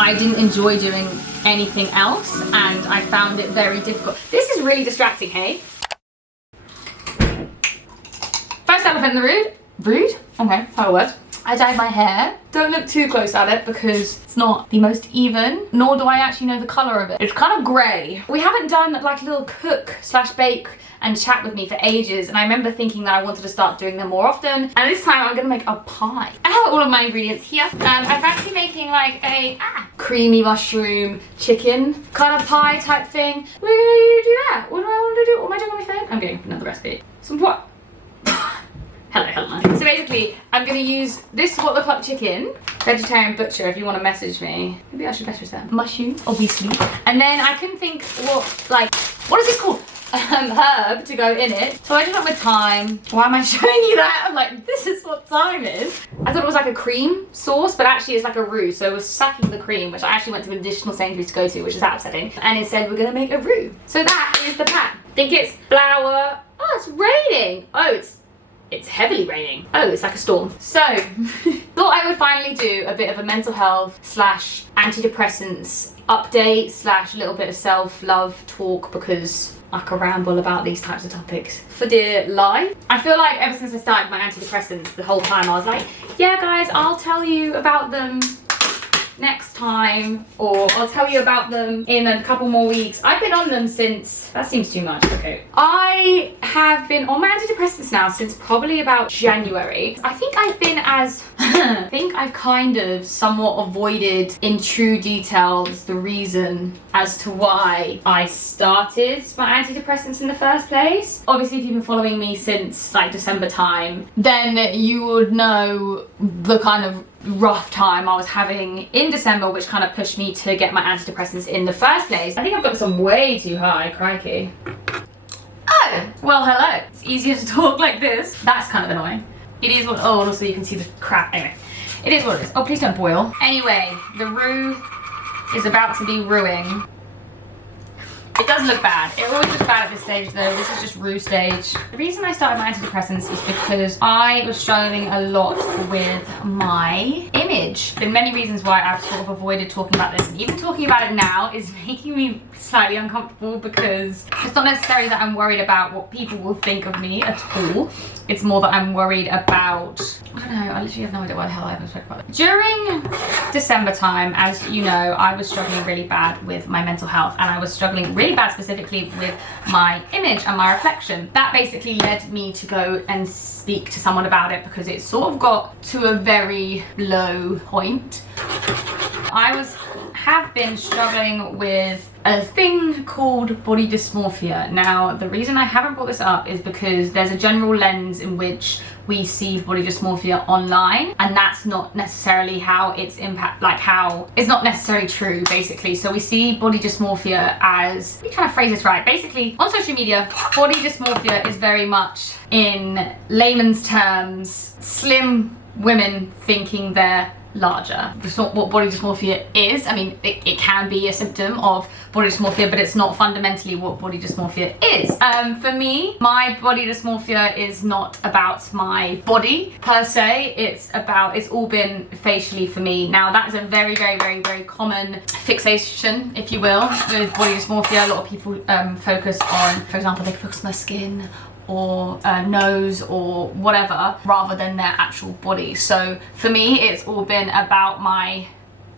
I didn't enjoy doing anything else, and I found it very difficult. This is really distracting, hey? First elephant in the room. Rude? Okay, how it works. I dyed my hair. Don't look too close at it because it's not the most even, nor do I actually know the colour of it. It's kind of grey. We haven't done like a little cook slash bake and chat with me for ages, and I remember thinking that I wanted to start doing them more often, and this time I'm gonna make a pie. I have all of my ingredients here. I fancy making like a creamy mushroom chicken kind of pie type thing. We're gonna do that. What do I want to do? What am I doing on my phone? I'm getting another recipe. Some what? Hello. So basically, I'm gonna use this what look like chicken, vegetarian butcher if you want to message me. Maybe I should message them. Mushroom, obviously. And then I couldn't think what is this called? Herb to go in it. So I just went with thyme. Why am I showing you that? I'm like, this is what thyme is. I thought it was like a cream sauce, but actually it's like a roux. So it was sucking the cream, which I actually went to an additional Sainsbury's to go to, which is upsetting. And it said we're gonna make a roux. So that is the pan. I think it's flour. Oh, it's raining. Oh, it's heavily raining. Oh, it's like a storm. So, thought I would finally do a bit of a mental health slash antidepressants update slash little bit of self-love talk, because I can ramble about these types of topics for dear life. I feel like ever since I started my antidepressants, the whole time I was like, yeah guys, I'll tell you about them next time, or I'll tell you about them in a couple more weeks. I've been on them since, that seems too much, okay. I have been on my antidepressants now since probably about January. I think I've been I think I've kind of somewhat avoided in true details the reason as to why I started my antidepressants in the first place. Obviously, if you've been following me since like December time, then you would know the kind of rough time I was having in December, which kind of pushed me to get my antidepressants in the first place. I think I've got some way too high, crikey. Oh, well hello. It's easier to talk like this. That's kind of annoying. It is what, oh, also you can see the crap. Anyway, it is what it is. Oh, please don't boil. Anyway, the roux is about to be ruining. It does look bad. It always looks bad at this stage though. This is just roux stage. The reason I started my antidepressants is because I was struggling a lot with my image. There are many reasons why I've sort of avoided talking about this, and even talking about it now is making me slightly uncomfortable, because it's not necessarily that I'm worried about what people will think of me at all. It's more that I'm worried about, I don't know, I literally have no idea why the hell I haven't spoken about it. During December time, as you know, I was struggling really bad with my mental health, and I was struggling really bad specifically with my image and my reflection. That basically led me to go and speak to someone about it, because it sort of got to a very low point. I have been struggling with a thing called body dysmorphia. Now, the reason I haven't brought this up is because there's a general lens in which we see body dysmorphia online, and that's not necessarily how it's it's not necessarily true, basically. So we see body dysmorphia as, let me try to phrase this right. Basically, on social media, body dysmorphia is very much, in layman's terms, slim women thinking they're larger. That's not what body dysmorphia is. I mean, it can be a symptom of body dysmorphia, but it's not fundamentally what body dysmorphia is. For me, my body dysmorphia is not about my body per se. It's all been facially for me. Now, that is a very, very, very, very common fixation, if you will, with body dysmorphia. A lot of people focus on, for example, they focus on their skin or nose or whatever, rather than their actual body. So for me, it's all been about my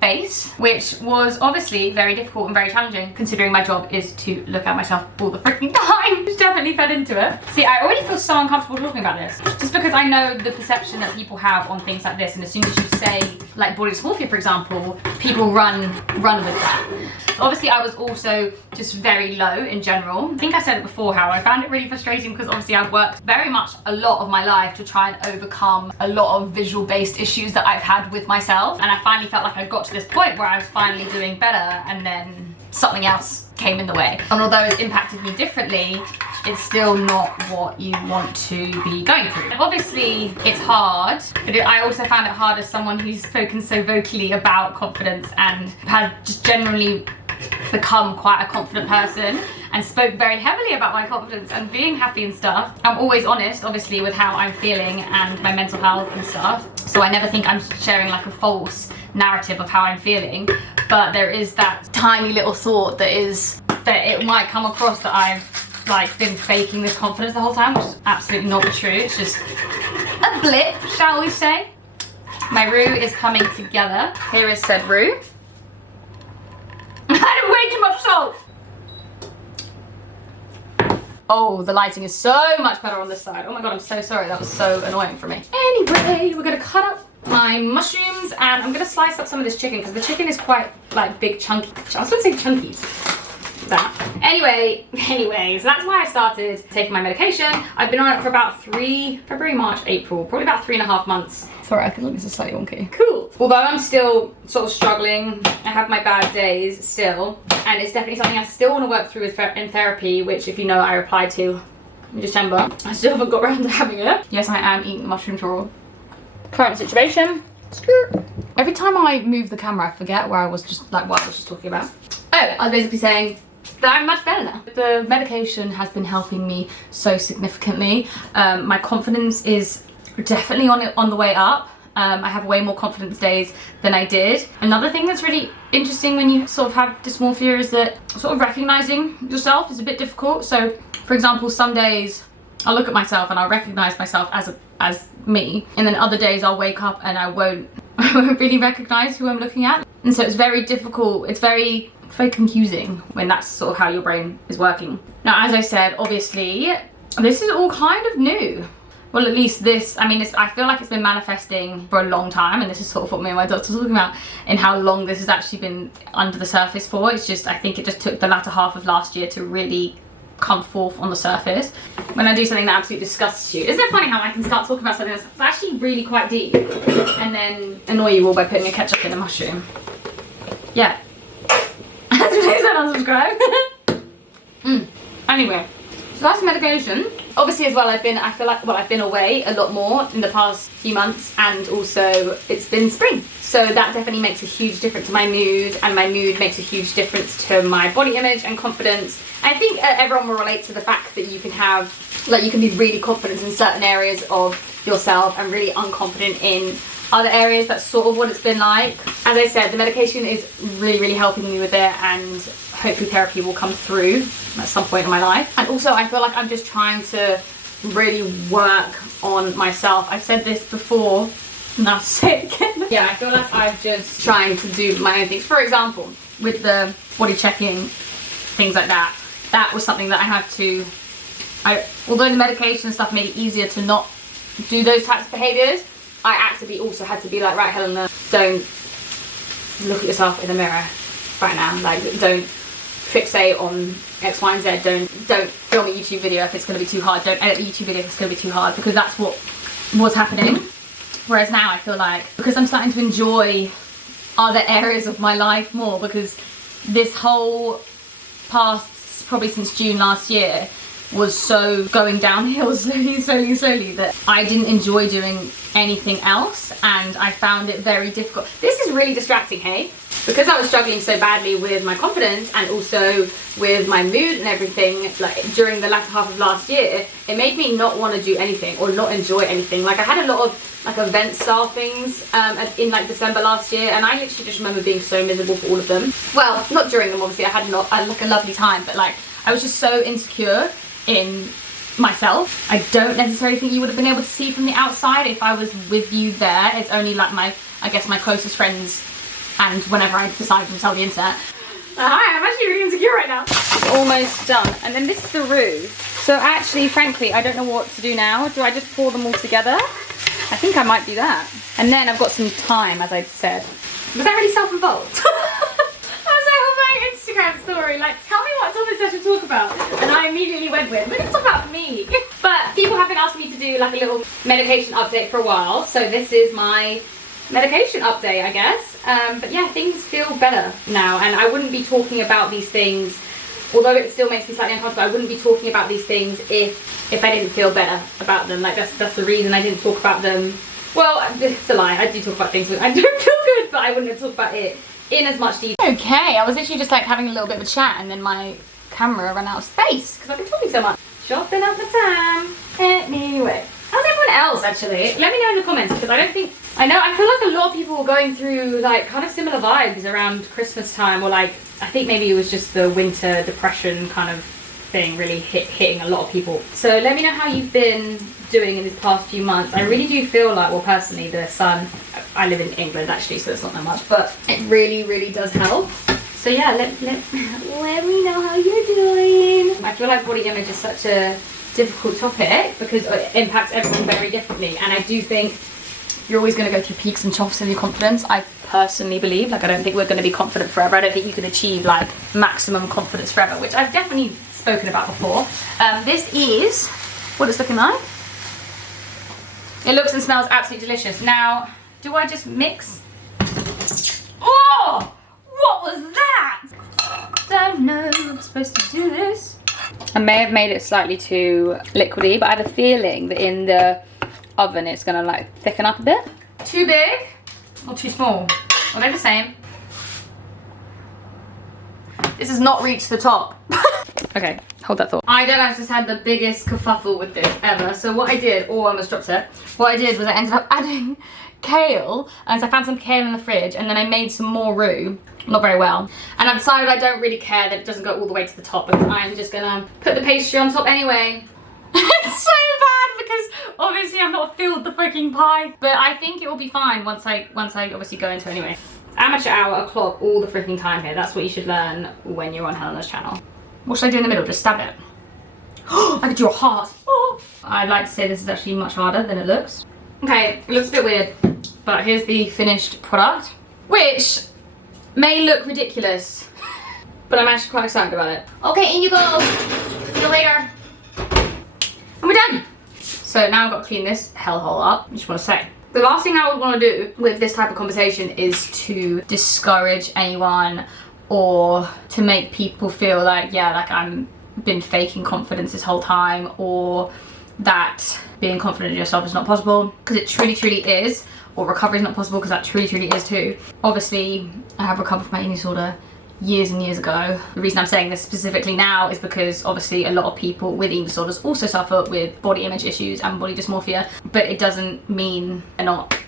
face, which was obviously very difficult and very challenging, considering my job is to look at myself all the freaking time, which definitely fed into it. See, I already feel so uncomfortable talking about this, just because I know the perception that people have on things like this, and as soon as you say, like body dysmorphia, for example, people run with that. Obviously, I was also just very low in general. I think I said it before, how I found it really frustrating, because obviously I've worked very much a lot of my life to try and overcome a lot of visual-based issues that I've had with myself, and I finally felt like I got to this point where I was finally doing better, and then something else came in the way. And although it's impacted me differently, it's still not what you want to be going through. And obviously, it's hard, but I also found it hard as someone who's spoken so vocally about confidence and has just generally become quite a confident person, and spoke very heavily about my confidence and being happy and stuff. I'm always honest, obviously, with how I'm feeling and my mental health and stuff. So I never think I'm sharing like a false narrative of how I'm feeling. but there is that tiny little thought that it might come across that I've like been faking this confidence the whole time, which is absolutely not true. It's just a blip, shall we say. My roux is coming together. Here is said roux. I had way too much salt. Oh, the lighting is so much better on this side. Oh my god, I'm so sorry. That was so annoying for me. Anyway, we're gonna cut up my mushrooms and I'm gonna slice up some of this chicken because the chicken is quite like big, chunky. I was gonna say chunkies. That. Anyways, that's why I started taking my medication. I've been on it for about February, March, April, probably about 3.5 months. Sorry, I can look, this is slightly wonky. Cool. Although I'm still sort of struggling, I have my bad days still, and it's definitely something I still want to work through in therapy, which, if you know, I replied to in December. I still haven't got around to having it. Yes, I am eating mushrooms raw. Current situation. Every time I move the camera, I forget where I was just talking about. Oh, I was basically saying that I'm much better now. The medication has been helping me so significantly. My confidence is definitely on the way up. I have way more confidence days than I did. Another thing that's really interesting when you sort of have dysmorphia is that sort of recognizing yourself is a bit difficult. So, for example, some days I'll look at myself and I'll recognize myself as me, and then other days I'll wake up and I won't really recognize who I'm looking at. And so it's very difficult. It's very confusing when that's sort of how your brain is working. Now, as I said, obviously, this is all kind of new. Well, at least this, I mean, I feel like it's been manifesting for a long time, and this is sort of what me and my doctor were talking about, in how long this has actually been under the surface for. It's just, I think it just took the latter half of last year to really come forth on the surface. When I do something that absolutely disgusts you, isn't it funny how I can start talking about something that's actually really quite deep and then annoy you all by putting a ketchup in a mushroom? Yeah. Please don't unsubscribe. Anyway, so that's the medication. Obviously as well, I've been away a lot more in the past few months, and also it's been spring. So that definitely makes a huge difference to my mood, and my mood makes a huge difference to my body image and confidence. I think everyone will relate to the fact that you can be really confident in certain areas of yourself and really unconfident in other areas. That's sort of what it's been like. As I said, the medication is really, really helping me with it, and hopefully therapy will come through at some point in my life. And also I feel like I'm just trying to really work on myself. I've said this before, and I'll say it again. Yeah, I feel like I'm just trying to do my own things. For example, with the body checking, things like that, that was something that I had to, although the medication and stuff made it easier to not do those types of behaviours, I actively also had to be like, right, Helena, don't look at yourself in the mirror right now. Like, don't fixate on X, Y, and Z. Don't film a YouTube video if it's going to be too hard. Don't edit a YouTube video if it's going to be too hard, because that's what was happening. Whereas now I feel like, because I'm starting to enjoy other areas of my life more, because this whole past, probably since June last year, was so going downhill slowly that I didn't enjoy doing anything else, and I found it very difficult. This is really distracting, hey? Because I was struggling so badly with my confidence and also with my mood and everything, like during the latter half of last year, it made me not want to do anything or not enjoy anything. Like, I had a lot of like event style things in like December last year, and I literally just remember being so miserable for all of them. Well, not during them, obviously. I had like a lovely time, but like I was just so insecure in myself. I don't necessarily think you would have been able to see from the outside if I was with you there. It's only like my closest friends, and whenever I decided to tell the internet. Hi, I'm actually really insecure right now. It's almost done. And then this is the roux. So actually, frankly, I don't know what to do now. Do I just pour them all together? I think I might do that. And then I've got some thyme, as I said. Was that really self-involved? Instagram story, like, tell me what topics I should talk about, and I immediately went with, we're gonna talk about me. But people have been asking me to do like a little medication update for a while, so this is my medication update, I guess. But yeah, things feel better now, and I wouldn't be talking about these things, although it still makes me slightly uncomfortable. I wouldn't be talking about these things if I didn't feel better about them. Like, that's the reason I didn't talk about them. Well, it's a lie, I do talk about things when I don't feel good, but I wouldn't have talked about it in as much detail. Okay, I was literally just like having a little bit of a chat, and then my camera ran out of space because I've been talking so much. Shopping up the time. Anyway, how's everyone else actually? Let me know in the comments, because I don't think I know, I feel like a lot of people were going through like kind of similar vibes around Christmas time, or like, I think maybe it was just the winter depression kind of thing really hitting a lot of people. So let me know how you've been doing in these past few months. I really do feel like, well, personally, the sun, I live in England actually, so it's not that much, but it really, really does help. So yeah, let me know how you're doing. I feel like body image is such a difficult topic because it impacts everyone very differently, and I do think you're always going to go through peaks and troughs in your confidence. I personally believe, like, I don't think we're going to be confident forever. I don't think you can achieve like maximum confidence forever, which I've definitely spoken about before. This is what it's looking like. It looks and smells absolutely delicious. Now, do I just mix? Oh, what was that? Don't know I'm supposed to do this. I may have made it slightly too liquidy, but I have a feeling that in the oven it's gonna like thicken up a bit. Too big or too small? Well, they're the same. This has not reached the top. Okay, hold that thought. I just had the biggest kerfuffle with this ever. So what I did, oh, I almost dropped it. What I did was I ended up adding kale, and so I found some kale in the fridge, and then I made some more roux. Not very well. And I've decided I don't really care that it doesn't go all the way to the top, because I'm just gonna put the pastry on top anyway. It's so bad because obviously I've not filled the freaking pie. But I think it will be fine once I obviously go into it anyway. Amateur hour o'clock all the freaking time here. That's what you should learn when you're on Helena's channel. What should I do in the middle? Just stab it. I could do a heart. Oh. I'd like to say this is actually much harder than it looks. Okay, it looks a bit weird, but here's the finished product, which may look ridiculous, but I'm actually quite excited about it. Okay, in you go. See you later. And we're done. So now I've got to clean this hellhole up. I just want to say, the last thing I would want to do with this type of conversation is to discourage anyone or to make people feel like, yeah, like I'm been faking confidence this whole time, or that being confident in yourself is not possible, because it truly, truly is. Or recovery is not possible, because that truly, truly is too. Obviously, I have recovered from my eating disorder years and years ago. The reason I'm saying this specifically now is because obviously a lot of people with eating disorders also suffer with body image issues and body dysmorphia, but it doesn't mean they're not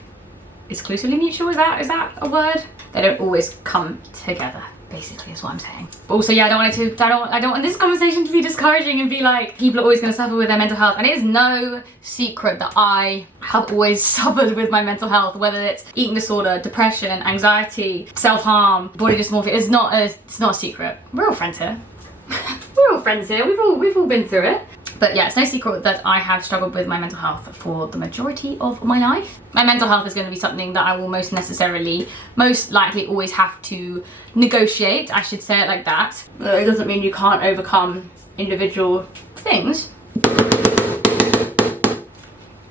exclusively mutual. Is that a word? They don't always come together, basically, is what I'm saying. But also, yeah, I don't want this conversation to be discouraging and be like, people are always going to suffer with their mental health. And it is no secret that I have always suffered with my mental health, whether it's eating disorder, depression, anxiety, self-harm, body dysmorphia. It's not a secret. We're all friends here. We're all friends here. We've all been through it. But yeah, it's no secret that I have struggled with my mental health for the majority of my life. My mental health is going to be something that I will most likely always have to negotiate. I should say it like that. It doesn't mean you can't overcome individual things.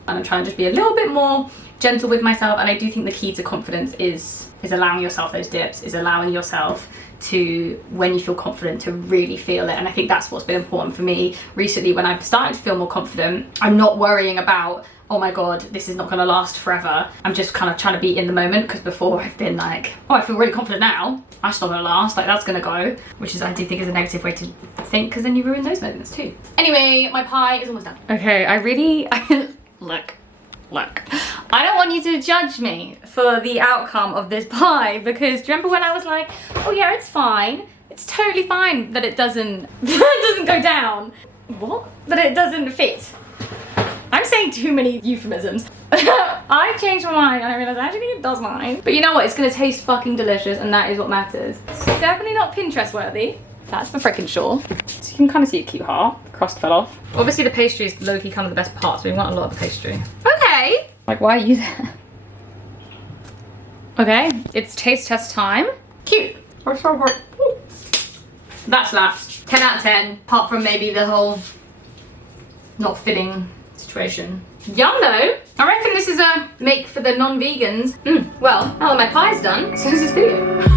And I'm trying to just be a little bit more gentle with myself, and I do think the key to confidence is allowing yourself those dips, is allowing yourself to, when you feel confident, to really feel it. And I think that's what's been important for me recently. When I've started to feel more confident, I'm not worrying about, oh my god, this is not going to last forever. I'm just kind of trying to be in the moment, because before I've been like, oh, I feel really confident now, that's not going to last, like that's going to go, which is, I do think, is a negative way to think, because then you ruin those moments too. Anyway, my pie is almost done. Okay, look, I don't want you to judge me for the outcome of this pie, because do you remember when I was like, oh yeah, it's fine, it's totally fine that it doesn't go down. What? That it doesn't fit. I'm saying too many euphemisms. I changed my mind and I realized I actually think it does mine. But you know what, it's gonna taste fucking delicious, and that is what matters. It's definitely not Pinterest worthy. That's for freaking sure. So you can kind of see a cute heart. The crust fell off. Obviously the pastry is low-key kind of the best part, so we want a lot of the pastry. Okay. Like, why are you there? Okay, it's taste test time. Cute. That slaps. 10 out of 10, apart from maybe the whole not fitting situation. Yum though. I reckon this is a make for the non-vegans. Well, now that my pie's done, so is this video.